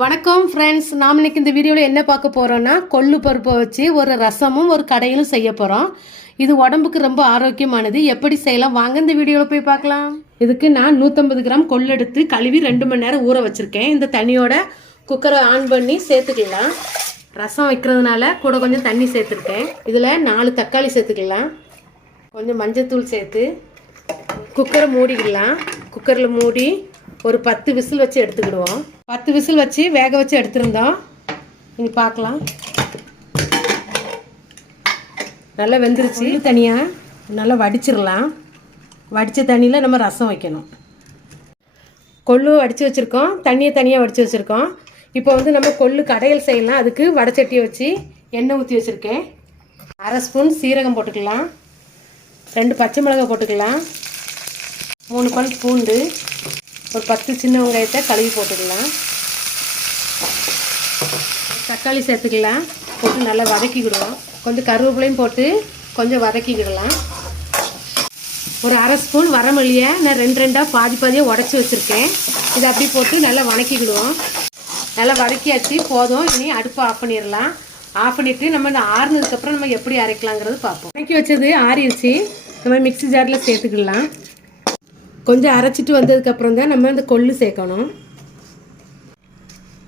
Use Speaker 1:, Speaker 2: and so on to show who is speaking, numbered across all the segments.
Speaker 1: வணக்கம் ஃப்ரெண்ட்ஸ் நாம் இன்னைக்கு இந்த வீடியோவில் என்ன பார்க்க போகிறோன்னா கொள்ளு பருப்பை வச்சு ஒரு ரசமும் ஒரு கடையிலும் செய்ய போகிறோம் இது உடம்புக்கு ரொம்ப ஆரோக்கியமானது. எப்படி செய்யலாம்? வாங்க இந்த வீடியோவில் போய் பார்க்கலாம். இதுக்கு நான் நூற்றம்பது கிராம் கொள்ளு எடுத்து கழுவி ரெண்டு மணி நேரம் ஊற வச்சுருக்கேன். இந்த தண்ணியோட குக்கரை ஆன் பண்ணி சேர்த்துக்கலாம். ரசம் வைக்கிறதுனால கூட கொஞ்சம் தண்ணி சேர்த்துருக்கேன். இதில் நாலு தக்காளி சேர்த்துக்கலாம். கொஞ்சம் மஞ்சத்தூள் சேர்த்து குக்கரை மூடிக்கலாம். குக்கரில் மூடி ஒரு பத்து விசில் வச்சு எடுத்துக்கிடுவோம். பத்து விசில் வச்சு வேக வச்சு எடுத்திருந்தோம் இனி பார்க்கலாம். நல்லா வெந்துருச்சு தனியாக நல்லா வடிச்சிடலாம் வடித்த தண்ணியில் நம்ம ரசம் வைக்கணும். கொள்ளு வடித்து வச்சுருக்கோம் தண்ணியை தனியாக வடித்து வச்சுருக்கோம். இப்போ வந்து நம்ம கொள்ளு கடையில் செய்யலாம். அதுக்கு வடைச்சட்டியை வச்சு எண்ணெய் ஊற்றி வச்சுருக்கேன். அரை ஸ்பூன் சீரகம் போட்டுக்கலாம். ரெண்டு பச்சை மிளகாய் போட்டுக்கலாம். மூணு பல் பூண்டு. ஒரு பத்து சின்ன வெங்காயத்தை கழுவி போட்டுக்கலாம். தக்காளி சேர்த்துக்கலாம். போட்டு நல்லா வதக்கிக்கிடுவோம் கொஞ்சம் கருவேப்பிலையும் போட்டு கொஞ்சம் வதக்கிக்கிடலாம். ஒரு அரை ஸ்பூன் வரமல்லியை நான் ரெண்டு ரெண்டாக பாதி பாதியாக உடச்சி வச்சுருக்கேன். இதை அப்படி போட்டு நல்லா வதக்கிக்கிடுவோம் நல்லா வதக்கியாச்சு. போதும். இனி அடுப்பை ஆஃப் பண்ணிடலாம். ஆஃப் பண்ணிவிட்டு நம்ம இந்த ஆறுனதுக்கப்புறம் நம்ம எப்படி அரைக்கலாங்கிறது பார்ப்போம். வதக்கி வச்சது ஆறிடுச்சு. நம்ம மிக்ஸி ஜாரில் சேர்த்துக்கிடலாம். கொஞ்சம் அரைச்சிட்டு வந்ததுக்கப்புறம் தான் நம்ம இந்த கொள்ளு சேர்க்கணும்.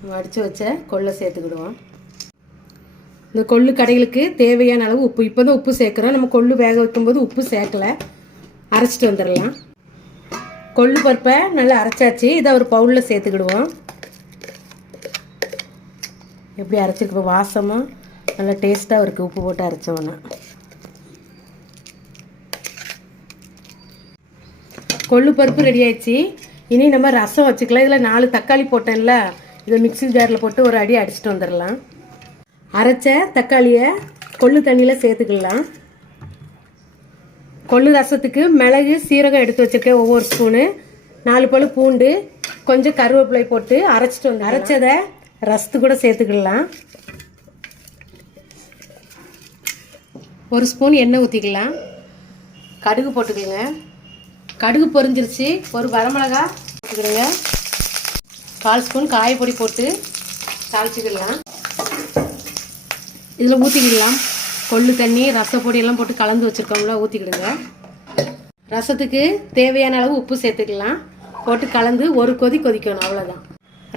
Speaker 1: வடித்து வச்ச கொள்ளை சேர்த்துக்கிடுவோம். இந்த கொள்ளு கடைகளுக்கு தேவையான அளவு உப்பு. இப்போ தான் உப்பு சேர்க்குறோம். நம்ம கொள்ளு வேக வைக்கும்போது உப்பு சேர்க்கலை. அரைச்சிட்டு வந்துடலாம். கொள்ளு பருப்பை நல்லா அரைச்சாச்சு. இதை ஒரு பவுலில் சேர்த்துக்கிடுவோம். எப்படி அரைச்சிருக்கு வாசமாக நல்லா டேஸ்ட்டாக இருக்குது உப்பு போட்டு அரைச்சோன்னா கொள்ளு பருப்பு ரெடி ஆயிடுச்சு. இனி நம்ம ரசம் வச்சுக்கலாம். இதில் நாலு தக்காளி போட்டேன்ல. இதை மிக்ஸி ஜாரில் போட்டு ஒரு அடி அடிச்சுட்டு வந்துடலாம். அரைச்ச தக்காளியை கொள்ளு தண்ணியில் சேர்த்துக்கலாம். கொள்ளு ரசத்துக்கு மிளகு சீரகம் எடுத்து வச்சுருக்கேன் ஒவ்வொரு ஸ்பூனு நாலு பழு பூண்டு கொஞ்சம் கருவேப்பிலை போட்டு அரைச்சிட்டு வந்து அரைச்சதை ரசத்து கூட சேர்த்துக்கலாம். ஒரு ஸ்பூன் எண்ணெய் ஊற்றிக்கலாம் கடுகு போட்டுக்கோங்க. கடுகு பொரிஞ்சிருச்சு. ஒரு வரமிளகா போட்டுக்கிடுங்க கால் ஸ்பூன் காயப்பொடி போட்டு தாளிச்சிக்கிடலாம் இதில் ஊற்றிக்கிடலாம் கொள்ளு தண்ணி ரசப்பொடி எல்லாம் போட்டு கலந்து வச்சுருக்கோம்ல ஊற்றிக்கிடுங்க ரசத்துக்கு தேவையான அளவு உப்பு சேர்த்துக்கலாம். போட்டு கலந்து ஒரு கொதி கொதிக்கணும் அவ்வளோதான்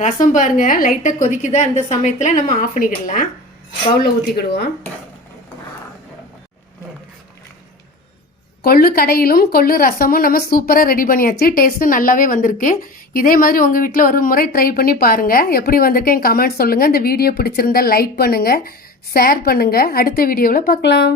Speaker 1: ரசம் பாருங்கள் லைட்டாக கொதிக்குதா? அந்த சமயத்தில் நம்ம ஆஃப் பண்ணிக்கிடலாம். பவுலில் ஊற்றிக்கிடுவோம் கொள்ளு கடையிலும் கொள்ளு ரசமும் நம்ம சூப்பராக ரெடி பண்ணியாச்சு. டேஸ்ட்டு நல்லாவே வந்திருக்கு. இதே மாதிரி உங்கள் வீட்டில் ஒரு முறை ட்ரை பண்ணி பாருங்கள் எப்படி வந்திருக்கு என் கமெண்ட் சொல்லுங்கள் இந்த வீடியோ பிடிச்சிருந்தா லைக் பண்ணுங்கள் ஷேர் பண்ணுங்கள் அடுத்த வீடியோவில் பார்க்கலாம்.